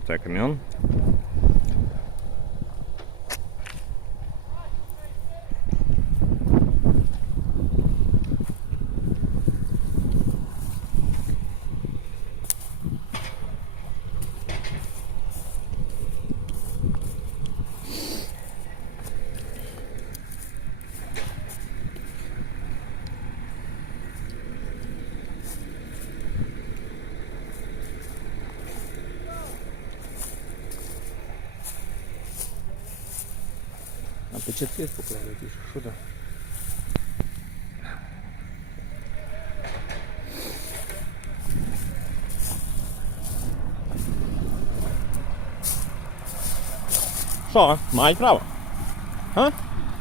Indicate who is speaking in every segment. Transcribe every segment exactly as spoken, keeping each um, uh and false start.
Speaker 1: пускає каміон. А початки покладати, що там? Що? Мають право? Га?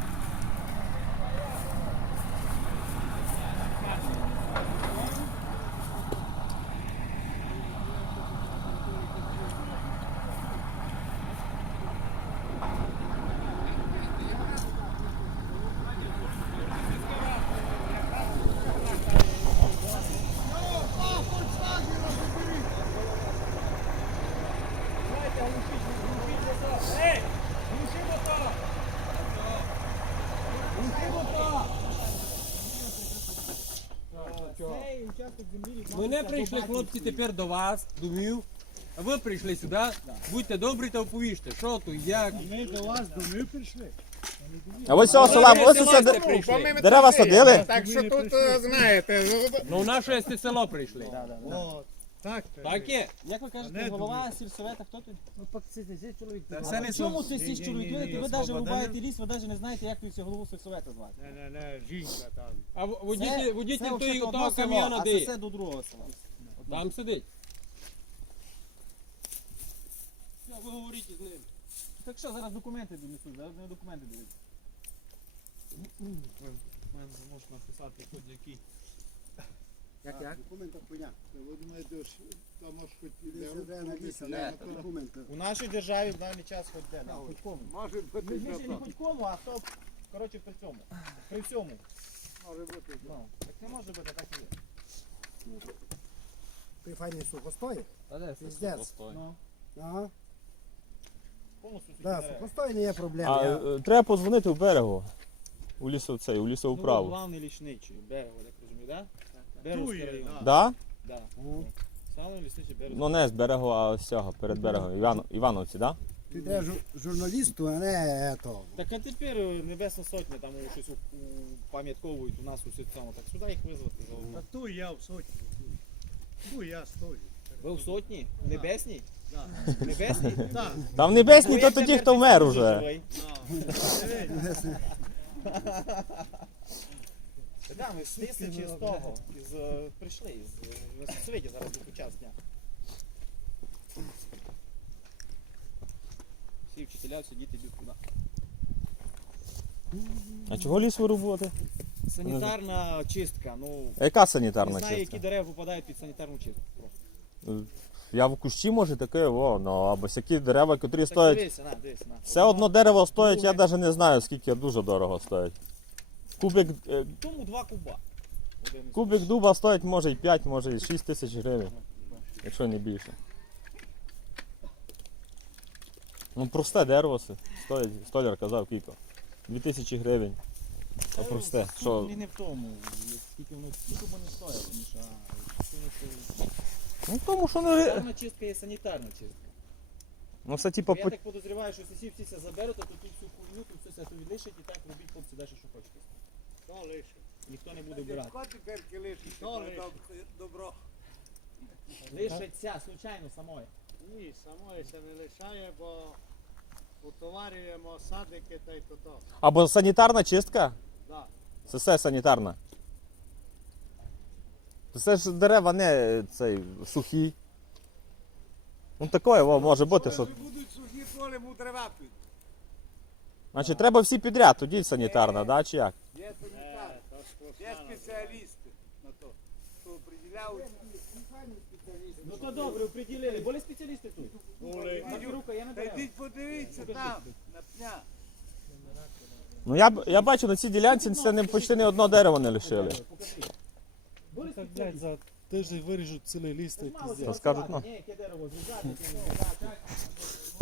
Speaker 2: Ми не прийшли, хлопці, тепер до вас, до Мів. А ви прийшли сюди. Будьте добрі та оповіжте, що тут, як.
Speaker 3: Ми до вас до Мів прийшли.
Speaker 1: А ось цього села, ось ось де-
Speaker 2: прийшли.
Speaker 1: дерева садили.
Speaker 4: Так що тут, е, знаєте,
Speaker 2: Ну, в наше сте село прийшли.
Speaker 3: От, так.
Speaker 2: Так є.
Speaker 5: Як ви кажете,
Speaker 3: Не
Speaker 5: голова сільсовета, хто тут?
Speaker 3: Ну, пак це сість чоловік.
Speaker 5: А при чому це сість чоловік?
Speaker 3: Ні-ні-ні,
Speaker 5: Ви навіть
Speaker 3: свобода
Speaker 5: рубаєте
Speaker 3: не-
Speaker 5: ліс, ви навіть не знаєте, як тут голову сільсовета звати.
Speaker 3: Не, не, не, жінка там.
Speaker 2: А в- водитель,
Speaker 5: Це-
Speaker 2: водитель
Speaker 5: це
Speaker 2: той,
Speaker 5: взагалі
Speaker 2: того
Speaker 5: одно село,
Speaker 2: кам'яна
Speaker 5: а
Speaker 2: де?
Speaker 5: це все до другого села.
Speaker 2: Там сидить. Ну, ви говорите з ним.
Speaker 5: Так що, зараз документи донесуть, зараз не документи дивіться.
Speaker 3: Можна написати хоч який.
Speaker 5: Як, як?
Speaker 6: Документа хуйня. Ви думаєте, що там може хоч документи.
Speaker 5: У нашій державі в даний час хоч де, хоч кому.
Speaker 6: Може бути
Speaker 5: Вірніше, не хоч кому, а хто, коротше, при цьому. При всьому.
Speaker 6: може бути.
Speaker 5: Ну, так не може бути, так і є.
Speaker 6: Ти файний сухостой?
Speaker 5: Та де
Speaker 6: Піздець.
Speaker 5: Ну,
Speaker 6: Ага.
Speaker 5: повністю сухі
Speaker 6: Да,
Speaker 5: дерева.
Speaker 6: сухостой не є проблема.
Speaker 1: А
Speaker 6: Я-
Speaker 1: е, треба подзвонити в берегу. У лісу цей, у
Speaker 5: Ну,
Speaker 1: лісоуправу.
Speaker 5: главний лісничий, берег, я так розумію, да? Берегський
Speaker 3: Тує,
Speaker 5: район.
Speaker 3: да.
Speaker 1: Да?
Speaker 5: Да.
Speaker 6: Мгм.
Speaker 5: Саме лісничий берег.
Speaker 1: Ну не з берегу, а з цього, перед берегом. Іван, Івановці, да?
Speaker 6: Ти де жу- журналісту, а не ето.
Speaker 5: Так а тепер е, Небесна Сотня там у- щось у- у- пам'ятковують у нас у цьому. Так сюди їх визвати.
Speaker 3: Та ту я в сотні. Ту я стою.
Speaker 5: Ви в сотні? В Небесній?
Speaker 3: Да.
Speaker 5: В Небесній?
Speaker 3: Так.
Speaker 1: Там небесні,
Speaker 5: Ну,
Speaker 1: то
Speaker 5: як
Speaker 1: тоді,
Speaker 5: тепер
Speaker 1: хто
Speaker 5: ти
Speaker 1: вмер
Speaker 5: тут
Speaker 1: уже.
Speaker 5: живий? Так, ми з тисячі з того, із, е, прийшли, із е, на світі зараз був час дня. Всі вчителя, всі діти йдуть туди.
Speaker 1: А чого ліс вирубувати?
Speaker 5: Санітарна чистка, ну,
Speaker 1: Яка
Speaker 5: не
Speaker 1: санітарна
Speaker 5: знаю, які
Speaker 1: чистка?
Speaker 5: дерева попадають під санітарну чистку. просто.
Speaker 1: Я в кущі може таке, о, ну, або всякі дерева, які
Speaker 5: Так
Speaker 1: стоять.
Speaker 5: дивися, на, дивися, на.
Speaker 1: Все одно дерево стоїть, я навіть не знаю, скільки дуже дорого стоїть. Кубик, е,
Speaker 5: Тому два куба. Один із-
Speaker 1: кубик дуба стоїть може і п'ять, може і шість тисяч гривень, якщо не більше. Ну просте дерево си- стоїть, столяр казав кілько. Дві тисячі гривень. А просте.
Speaker 5: Суть
Speaker 1: Що?
Speaker 5: не в тому, скільки воно, скільки б не стояло, Міша, а що воно це-
Speaker 1: Ну тому що не.
Speaker 5: санітарна чистка є санітарна чистка.
Speaker 1: Ну все типу
Speaker 5: Я
Speaker 1: по.
Speaker 5: так подозріваю, що всі всі це заберуть, а то тут всю хуйню, тут все це відлишать і так робіть хлопці далі, що хочете.
Speaker 3: То лише.
Speaker 5: Ніхто не буде вбирати.
Speaker 6: Тепер лишить,
Speaker 3: То лише.
Speaker 6: добро.
Speaker 5: Лишиться, случайно, самої.
Speaker 3: Ні, самої це не лишає, бо утоварюємо садики та й то то.
Speaker 1: Або санітарна чистка?
Speaker 3: Да.
Speaker 1: Це все санітарна. Це ж дерева не цей, сухі. Ну таке о, може бути, що.
Speaker 6: Будуть сухі поле, мудрева під.
Speaker 1: Значить треба всі підряд, тоді санітарна, да, чи як?
Speaker 6: Є
Speaker 3: Е,
Speaker 6: санітар.
Speaker 3: то ж
Speaker 6: Є
Speaker 3: постійно.
Speaker 6: спеціалісти на то, що определяють.
Speaker 5: Ну то добре, оприділили. Були спеціалісти тут?
Speaker 3: Були.
Speaker 5: Рука, я не
Speaker 6: Та
Speaker 5: беру.
Speaker 6: йдіть подивіться там, на пня.
Speaker 1: Ну я, б- я бачу на цій ділянці це не, почти ні одного дерева не лишили.
Speaker 5: Покажи. Були
Speaker 7: так, блядь, за тиждень виріжуть цілий ліс, та й
Speaker 5: Мало
Speaker 7: піздець.
Speaker 5: цього
Speaker 1: скажуть,
Speaker 5: сказати.
Speaker 1: ну.
Speaker 5: Ні, яке дерево зрізати, яке не зрізати.